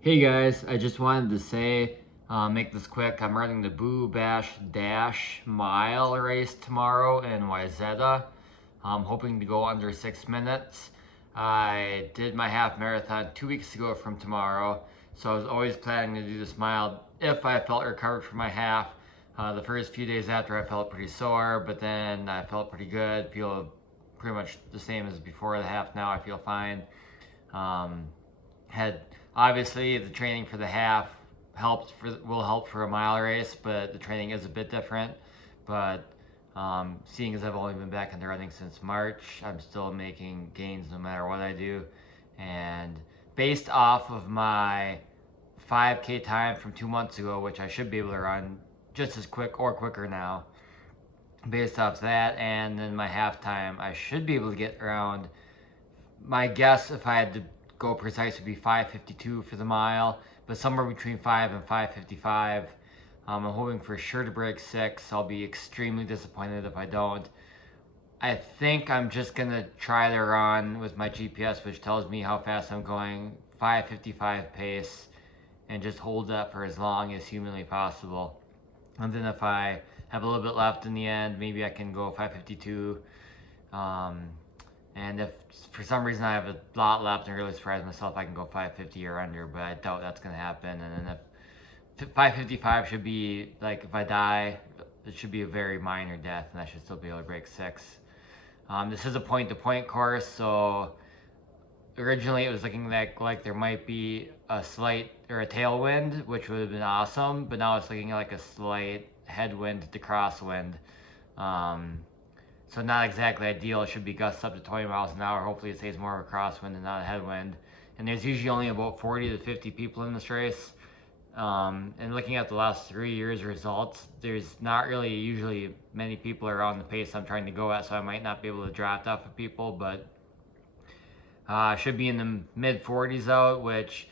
Hey guys, I just wanted to say, make this quick. I'm running the Boo Bash Dash mile race tomorrow in Wayzata. I'm hoping to go under 6 minutes. I did my half marathon 2 weeks ago from tomorrow, so I was always planning to do this mile if I felt recovered from my half. The first few days after I felt pretty sore, but then I felt pretty good. Feel pretty much the same as before the half now. I feel fine. Had Obviously the training for the half will help for a mile race, but the training is a bit different. But seeing as I've only been back into running since March, I'm still making gains no matter what I do. And based off of my 5K time from 2 months ago, which I should be able to run just as quick or quicker now, based off that and then my half time, I should be able to get around, my guess if I had to go precise would be 5:52 for the mile, but somewhere between 5 and 5:55. I'm hoping for sure to break 6. I'll be extremely disappointed if I don't. I think I'm just gonna try to run with my GPS, which tells me how fast I'm going, 5:55 pace, and just hold that for as long as humanly possible. And then if I have a little bit left in the end, maybe I can go 5:52. And if for some reason I have a lot left and really surprise myself, I can go 5:50 or under, but I doubt that's going to happen. And then if 5:55 should be, like, if I die, it should be a very minor death, and I should still be able to break 6. This is a point-to-point course, so originally it was looking like there might be a slight, or a tailwind, which would have been awesome, but now it's looking like a slight headwind to crosswind. So not exactly ideal. It should be gusts up to 20 miles an hour. Hopefully it stays more of a crosswind and not a headwind. And there's usually only about 40 to 50 people in this race. And looking at the last 3 years' results, there's not really usually many people around the pace I'm trying to go at, so I might not be able to draft off of people, but should be in the mid 40s out, which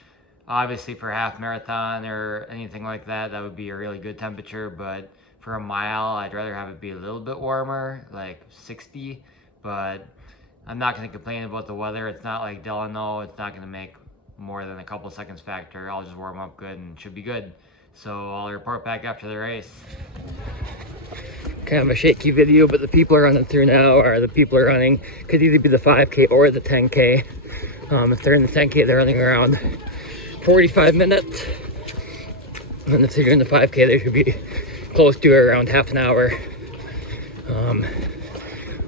obviously for half marathon or anything like that, that would be a really good temperature, but for a mile, I'd rather have it be a little bit warmer, like 60, but I'm not going to complain about the weather. It's not like Delano. It's not going to make more than a couple seconds factor. I'll just warm up good and should be good. So I'll report back after the race. Kind of a shaky video, but the people are running through now, or the people are running, could either be the 5K or the 10K. If they're in the 10K, they're running around 45 minutes. And if they're doing the 5K, they should be close to around half an hour.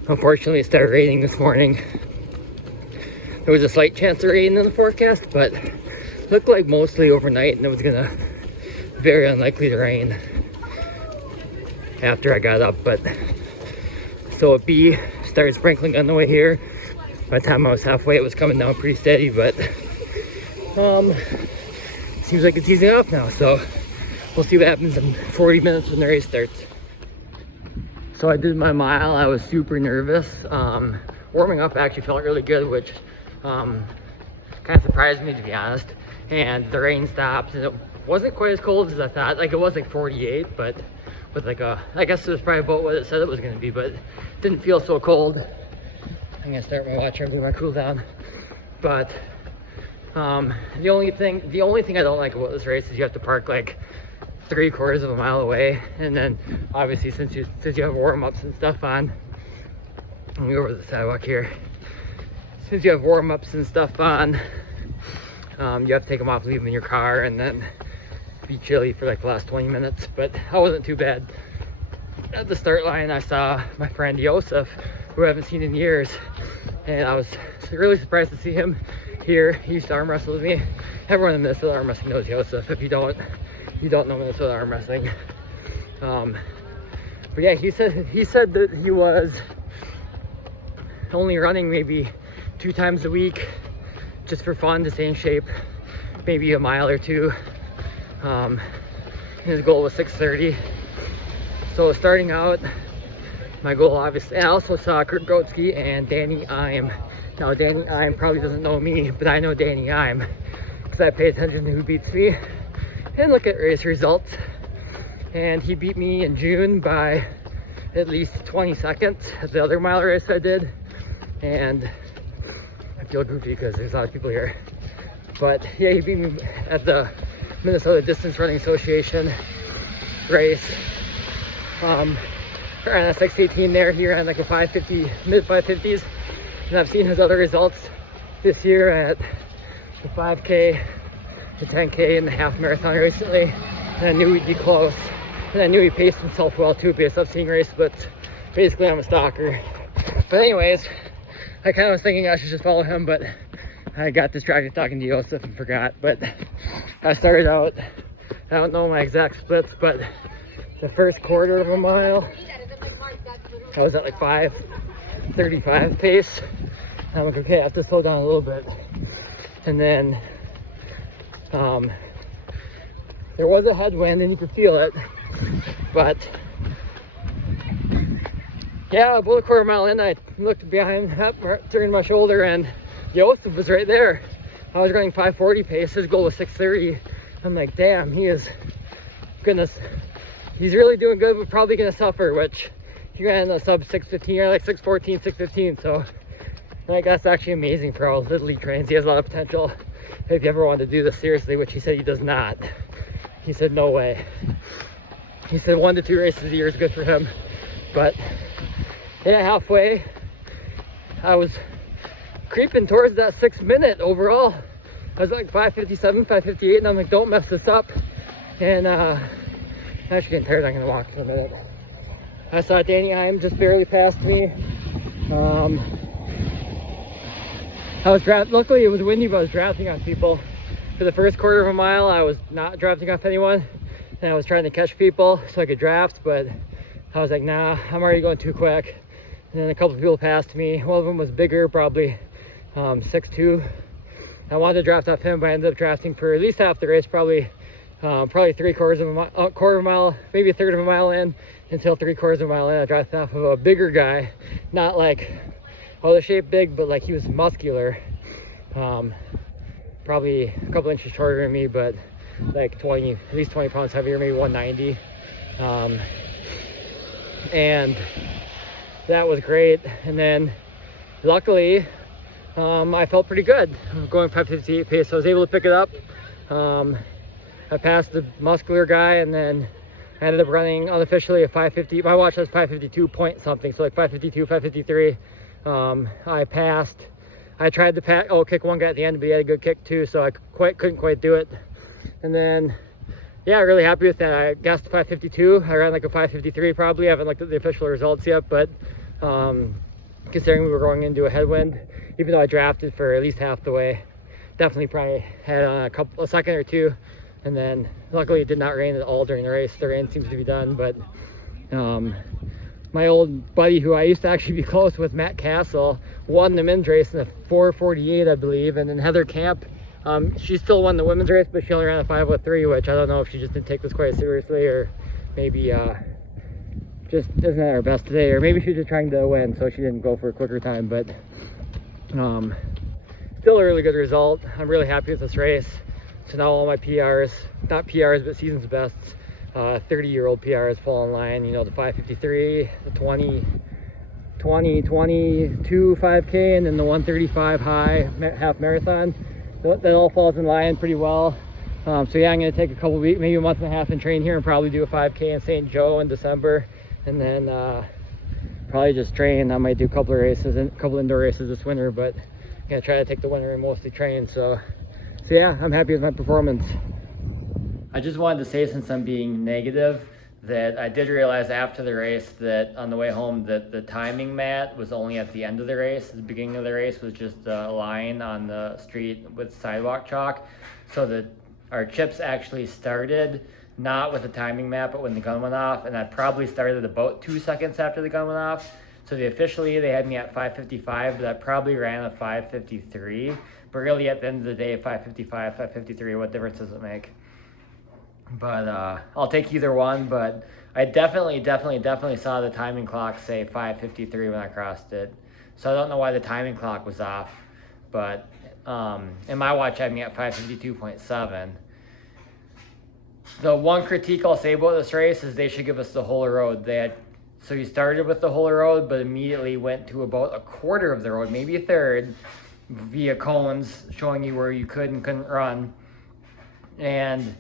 Unfortunately, it started raining this morning. There was a slight chance of rain in the forecast, but looked like mostly overnight, and it was gonna very unlikely to rain after I got up. But so it started sprinkling on the way here. By the time I was halfway, it was coming down pretty steady, but seems like it's easing off now. So we'll see what happens in 40 minutes when the race starts. So I did my mile. I was super nervous. Warming up actually felt really good, which kind of surprised me, to be honest. And the rain stopped, and it wasn't quite as cold as I thought. Like, it was like 48, but with like I guess it was probably about what it said it was going to be, but it didn't feel so cold. I'm gonna start my watch and do my cool down. But the only thing I don't like about this race is you have to park like 3/4 of a mile away, and then obviously since you have warm-ups and stuff on, let me go over the sidewalk here. Since you have warm-ups and stuff on, you have to take them off, leave them in your car, and then be chilly for like the last 20 minutes. But I wasn't too bad. At the start line, I saw my friend Joseph, who I haven't seen in years, and I was really surprised to see him here. He used to arm wrestle with me. Everyone in Minnesota arm wrestling knows Joseph. If you don't know Minnesota arm wrestling. But yeah, he said that he was only running maybe 2 times a week just for fun, to stay in shape, maybe a mile or two. His goal was 6:30. So starting out, my goal obviously, I also saw Kurt Grotzky and Danny Ime. Now Danny Ime probably doesn't know me, but I know Danny Ime because I pay attention to who beats me and look at race results. And he beat me in June by at least 20 seconds at the other mile race I did. And I feel goofy because there's a lot of people here. But yeah, he beat me at the Minnesota Distance Running Association race. Ran a 6:18 there. He ran like a 5:50, mid 5:50s. And I've seen his other results this year at the 5K, the 10K, and the half marathon recently. And I knew he'd be close. And I knew he paced himself well too, because I've seen race splits. Basically, I'm a stalker. But anyways, I kind of was thinking I should just follow him, but I got distracted talking to Joseph and forgot. But I started out, I don't know my exact splits, but the first quarter of a mile, I was at like 5:35 pace. I'm like, okay, I have to slow down a little bit. And then there was a headwind and you could feel it, but yeah, about a quarter mile in, I looked behind, turned my shoulder, and Joseph was right there. I was running 5:40 pace. His goal was 6:30. I'm like, damn, he's really doing good, but probably gonna suffer, which he ran a sub 6:15 or like 6:14, 6:15. So I guess actually amazing for how little he trains. He has a lot of potential if you ever wanted to do this seriously, which he said he does not. He said, no way. He said 1 to 2 races a year is good for him. But yeah, halfway, I was creeping towards that 6 minute overall. I was like 5:57, 5:58, and I'm like, don't mess this up. And I'm actually getting tired. I'm gonna walk for a minute. I saw Danny Heim just barely passed me. Luckily it was windy, but I was drafting on people. For the first quarter of a mile, I was not drafting off anyone. And I was trying to catch people so I could draft, but I was like, nah, I'm already going too quick. And then a couple of people passed me. One of them was bigger, probably 6'2". I wanted to draft off him, but I ended up drafting for at least half the race, probably 3/4 of a mile, quarter of a mile, maybe a third of a mile in, until 3/4 of a mile in. I drafted off of a bigger guy, not like, oh, the shape big, but like he was muscular. Probably a couple inches shorter than me, but like at least 20 pounds heavier, maybe 190. And that was great. And then luckily, I felt pretty good. Going 5:58 pace, so I was able to pick it up. I passed the muscular guy, and then I ended up running unofficially a 5:50. My watch has 5:52 point something, so like 5:52, 5:53. I passed. I tried to kick one guy at the end, but he had a good kick too, so I couldn't quite do it. And then, yeah, really happy with that. I guessed 5:52. I ran like a 5:53 probably. I haven't looked at the official results yet, but considering we were going into a headwind, even though I drafted for at least half the way, definitely probably had a second or two. And then luckily it did not rain at all during the race. The rain seems to be done, but my old buddy who I used to actually be close with, Matt Castle, won the men's race in a 4:48, I believe. And then Heather Camp, she still won the women's race, but she only ran a 5:03, which I don't know if she just didn't take this quite seriously, or maybe just isn't at her best today, or maybe she was just trying to win, so she didn't go for a quicker time. But still a really good result. I'm really happy with this race. So now all my PRs, not PRs, but season's bests, 30-year-old PRs fall in line. You know, the 5:53, the 22 5K, and then the 1:35 high half marathon. That all falls in line pretty well. So yeah, I'm gonna take a couple weeks, maybe a month and a half, and train here, and probably do a 5K in St. Joe in December, and then probably just train. I might do a couple of races, and a couple indoor races this winter, but I'm gonna try to take the winter and mostly train. So yeah, I'm happy with my performance. I just wanted to say, since I'm being negative, that I did realize after the race that on the way home that the timing mat was only at the end of the race. The beginning of the race was just a line on the street with sidewalk chalk, so that our chips actually started not with the timing mat, but when the gun went off, and I probably started about 2 seconds after the gun went off. So officially they had me at 5:55, but I probably ran a 5:53. But really, at the end of the day, 5:55, 5:53, what difference does it make? But I'll take either one. But I definitely saw the timing clock say 5:53 when I crossed it. So I don't know why the timing clock was off. But and my watch had me at 5:52.7. The one critique I'll say about this race is they should give us the whole road. So you started with the whole road, but immediately went to about a quarter of the road, maybe a third, via cones showing you where you could and couldn't run. And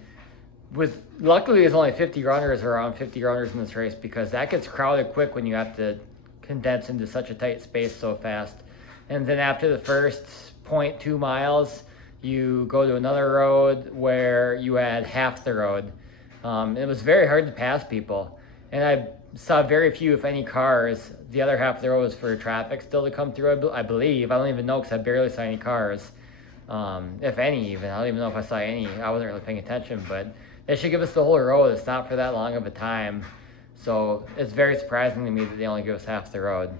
luckily there's only 50 runners, around 50 runners in this race, because that gets crowded quick when you have to condense into such a tight space so fast. And then after the first 0.2 miles, you go to another road where you had half the road. It was very hard to pass people. And I saw very few, if any, cars. The other half of the road was for traffic still to come through, I believe. I don't even know because I barely saw any cars. If any, even. I don't even know if I saw any. I wasn't really paying attention, but they should give us the whole road. It's not for that long of a time. So it's very surprising to me that they only give us half the road.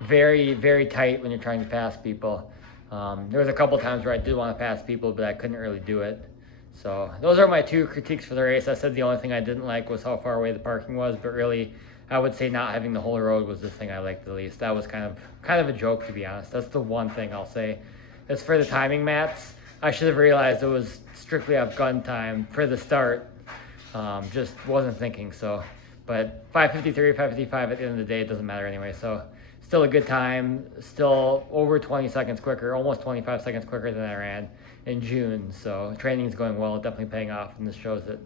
Very, very tight when you're trying to pass people. There was a couple times where I did want to pass people, but I couldn't really do it. So those are my two critiques for the race. I said the only thing I didn't like was how far away the parking was, but really I would say not having the whole road was the thing I liked the least. That was kind of a joke, to be honest. That's the one thing I'll say. As for the timing mats, I should have realized it was strictly off gun time for the start. Just wasn't thinking so. But 5:53, 5:55 at the end of the day, it doesn't matter anyway. So still a good time, still over 20 seconds quicker, almost 25 seconds quicker than I ran in June. So training's going well, definitely paying off, and this shows it.